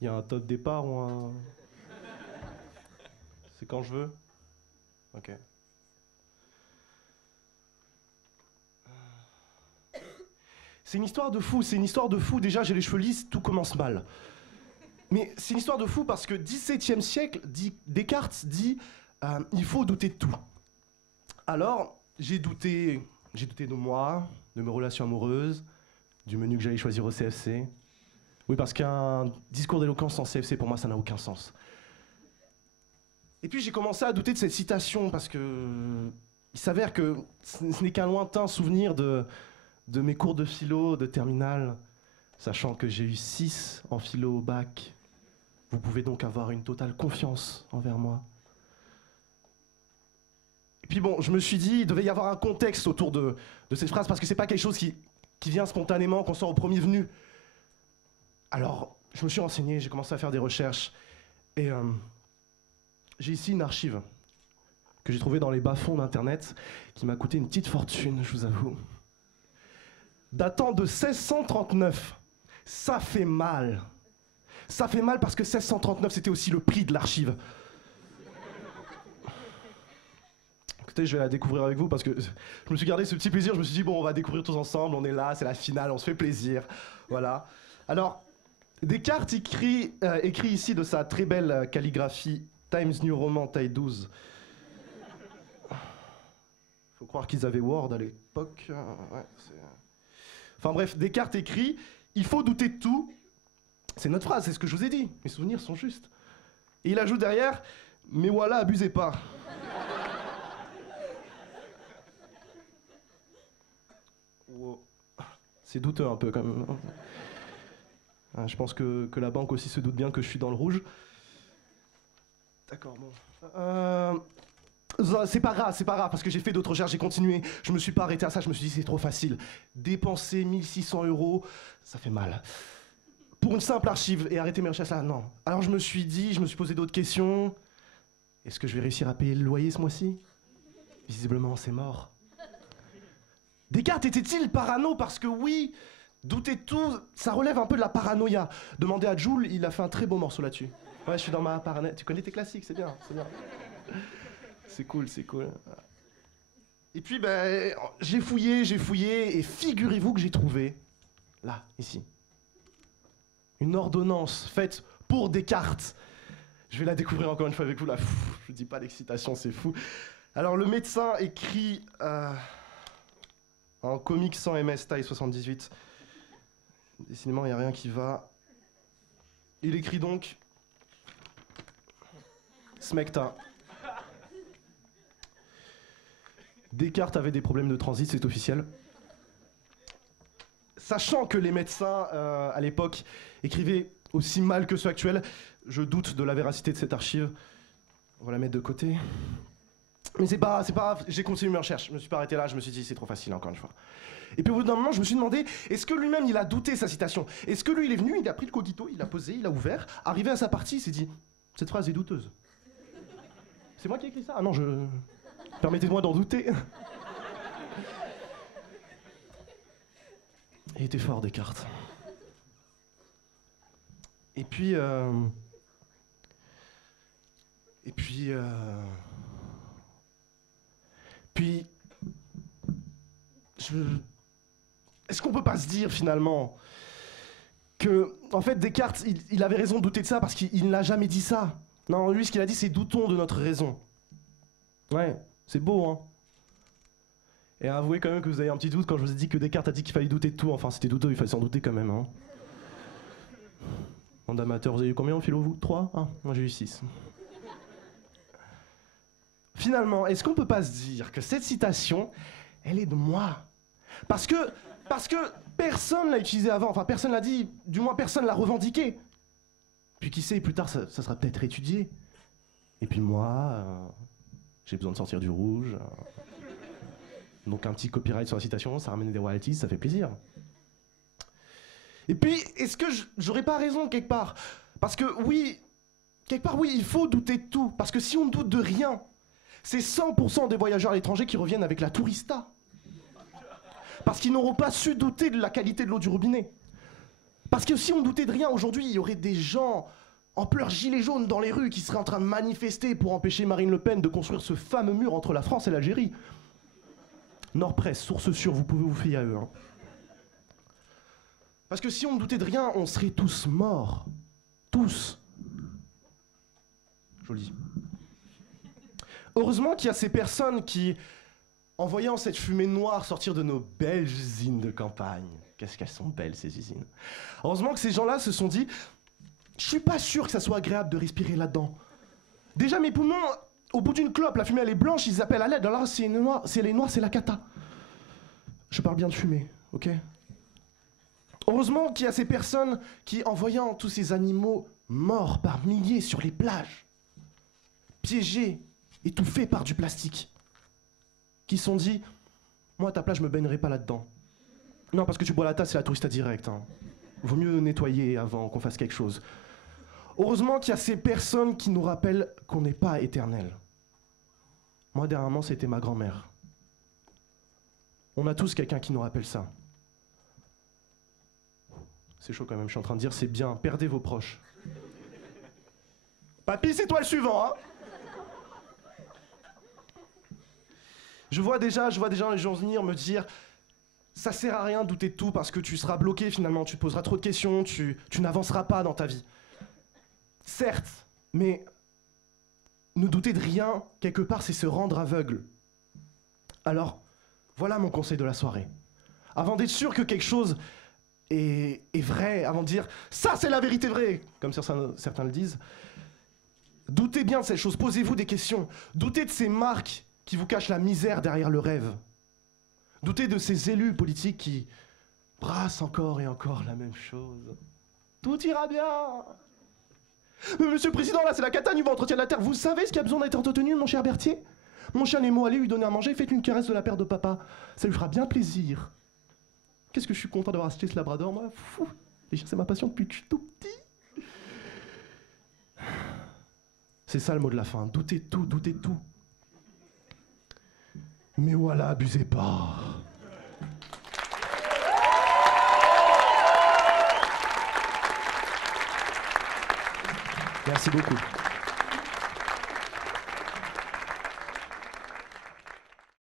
Il y a un top départ ou un... C'est quand je veux? Ok. C'est une histoire de fou, c'est une histoire de fou. Déjà, j'ai les cheveux lisses, tout commence mal. Mais c'est une histoire de fou parce que 17e siècle, Descartes dit il faut douter de tout. Alors, j'ai douté de moi, de mes relations amoureuses, du menu que j'allais choisir au CFC. Oui, parce qu'un discours d'éloquence sans CFC, pour moi, ça n'a aucun sens. Et puis j'ai commencé à douter de cette citation parce que il s'avère que ce n'est qu'un lointain souvenir de mes cours de philo, de terminale, sachant que j'ai eu 6 en philo au bac. Vous pouvez donc avoir une totale confiance envers moi. Et puis bon, je me suis dit, il devait y avoir un contexte autour de cette phrase, parce que c'est pas quelque chose qui vient spontanément, qu'on sort au premier venu. Alors, je me suis renseigné, j'ai commencé à faire des recherches, et j'ai ici une archive que j'ai trouvée dans les bas-fonds d'Internet, qui m'a coûté une petite fortune, je vous avoue. Datant de 1639. Ça fait mal. Ça fait mal parce que 1639, c'était aussi le prix de l'archive. Écoutez, je vais la découvrir avec vous parce que je me suis gardé ce petit plaisir. Je me suis dit, bon, on va découvrir tous ensemble, on est là, c'est la finale, on se fait plaisir. Voilà. Alors, Descartes écrit ici de sa très belle calligraphie Times New Roman taille 12. Faut croire qu'ils avaient Word à l'époque. Ouais, enfin bref, Descartes écrit « Il faut douter de tout ». C'est notre phrase, c'est ce que je vous ai dit. Mes souvenirs sont justes. Et il ajoute derrière « Mais voilà, abusez pas ». Wow. C'est douteux un peu quand même. Je pense que la banque aussi se doute bien que je suis dans le rouge. D'accord, bon. C'est pas grave, parce que j'ai fait d'autres recherches, j'ai continué. Je me suis pas arrêté à ça, je me suis dit c'est trop facile. Dépenser 1600 €, ça fait mal. Pour une simple archive, et arrêter mes recherches là, non. Alors je me suis posé d'autres questions. Est-ce que je vais réussir à payer le loyer ce mois-ci? Visiblement, c'est mort. Descartes était-il parano? Parce que oui, douter de tout, ça relève un peu de la paranoïa. Demandez à Jul, il a fait un très beau morceau là-dessus. Ouais, je suis dans ma paranoïa. Tu connais tes classiques, c'est bien, c'est bien. C'est cool, c'est cool. Et puis, ben, j'ai fouillé, et figurez-vous que j'ai trouvé, là, ici, une ordonnance faite pour Descartes. Je vais la découvrir encore une fois avec vous, là. Pff, je vous dis pas d'excitation, c'est fou. Alors, le médecin écrit en comics 100 ms, taille 78. Décidément, il n'y a rien qui va. Il écrit donc Smecta. Descartes avait des problèmes de transit, c'est officiel. Sachant que les médecins, à l'époque, écrivaient aussi mal que ceux actuels, je doute de la véracité de cette archive. On va la mettre de côté. Mais c'est pas grave, j'ai continué mes recherches. Je me suis pas arrêté là, je me suis dit c'est trop facile encore une fois. Et puis au bout d'un moment, je me suis demandé, est-ce que lui-même il a douté sa citation? Est-ce que lui il est venu, il a pris le cogito, il l'a posé, il l'a ouvert, arrivé à sa partie, il s'est dit, cette phrase est douteuse. C'est moi qui ai écrit ça? Ah non, permettez-moi d'en douter. Il était fort, Descartes. Et puis... Est-ce qu'on peut pas se dire, finalement, que, en fait, Descartes, il avait raison de douter de ça parce qu'il n'a jamais dit ça. Non, lui, ce qu'il a dit, c'est doutons de notre raison. Ouais, c'est beau, hein. Et avouez quand même que vous avez un petit doute quand je vous ai dit que Descartes a dit qu'il fallait douter de tout. Enfin, c'était douteux, il fallait s'en douter quand même, hein. En amateur, vous avez eu combien en philo, vous? 3? Moi, j'ai eu 6. Finalement, est-ce qu'on peut pas se dire que cette citation, elle est de moi? Parce que personne l'a utilisée avant, enfin personne l'a dit, du moins personne l'a revendiqué. Puis qui sait, plus tard ça sera peut-être étudié. Et puis moi, j'ai besoin de sortir du rouge. Donc un petit copyright sur la citation, ça ramène des royalties, ça fait plaisir. Et puis, est-ce que j'aurais pas raison quelque part? Parce que oui, quelque part oui, il faut douter de tout. Parce que si on doute de rien, c'est 100% des voyageurs à l'étranger qui reviennent avec la tourista. Parce qu'ils n'auront pas su douter de la qualité de l'eau du robinet. Parce que si on doutait de rien, aujourd'hui, il y aurait des gens en pleurs gilets jaunes dans les rues qui seraient en train de manifester pour empêcher Marine Le Pen de construire ce fameux mur entre la France et l'Algérie. Nord-Presse, source sûre, vous pouvez vous fier à eux. Hein. Parce que si on ne doutait de rien, on serait tous morts. Tous. Joli. Heureusement qu'il y a ces personnes qui, en voyant cette fumée noire sortir de nos belles usines de campagne, qu'est-ce qu'elles sont belles ces usines. Heureusement que ces gens-là se sont dit, je suis pas sûr que ça soit agréable de respirer là-dedans. Déjà mes poumons, au bout d'une clope, la fumée elle est blanche, ils appellent à l'aide. Alors là, si elle est noire, c'est la cata. Je parle bien de fumée, ok? Heureusement qu'il y a ces personnes qui, en voyant tous ces animaux morts par milliers sur les plages, piégés, étouffés par du plastique, qui se sont dit, moi à ta place je me baignerai pas là-dedans. Non, parce que tu bois la tasse, c'est la tourista direct. Hein. Vaut mieux nettoyer avant qu'on fasse quelque chose. Heureusement qu'il y a ces personnes qui nous rappellent qu'on n'est pas éternel. Moi, dernièrement, c'était ma grand-mère. On a tous quelqu'un qui nous rappelle ça. C'est chaud quand même, je suis en train de dire, c'est bien, perdez vos proches. Papy, c'est toi le suivant, hein? Je vois déjà les gens venir me dire, ça sert à rien de douter de tout parce que tu seras bloqué finalement, tu te poseras trop de questions, tu n'avanceras pas dans ta vie. Certes, mais ne douter de rien, quelque part, c'est se rendre aveugle. Alors, voilà mon conseil de la soirée. Avant d'être sûr que quelque chose est vrai, avant de dire « ça c'est la vérité vraie », comme certains le disent, doutez bien de cette chose, posez-vous des questions, doutez de ces marques qui vous cachent la misère derrière le rêve. Doutez de ces élus politiques qui brassent encore et encore la même chose. Tout ira bien. Mais monsieur le Président, là c'est la cata niveau entretien de la terre. Vous savez ce qui a besoin d'être entretenu, mon cher Berthier? Mon chien Nemo, allez lui donner à manger, faites une caresse de la paire de papa. Ça lui fera bien plaisir. Qu'est-ce que je suis content d'avoir acheté ce labrador, moi. Fou. Les chiens, c'est ma passion depuis que je suis tout petit. C'est ça le mot de la fin. Doutez de tout, doutez de tout. Mais voilà, abusez pas. Merci beaucoup.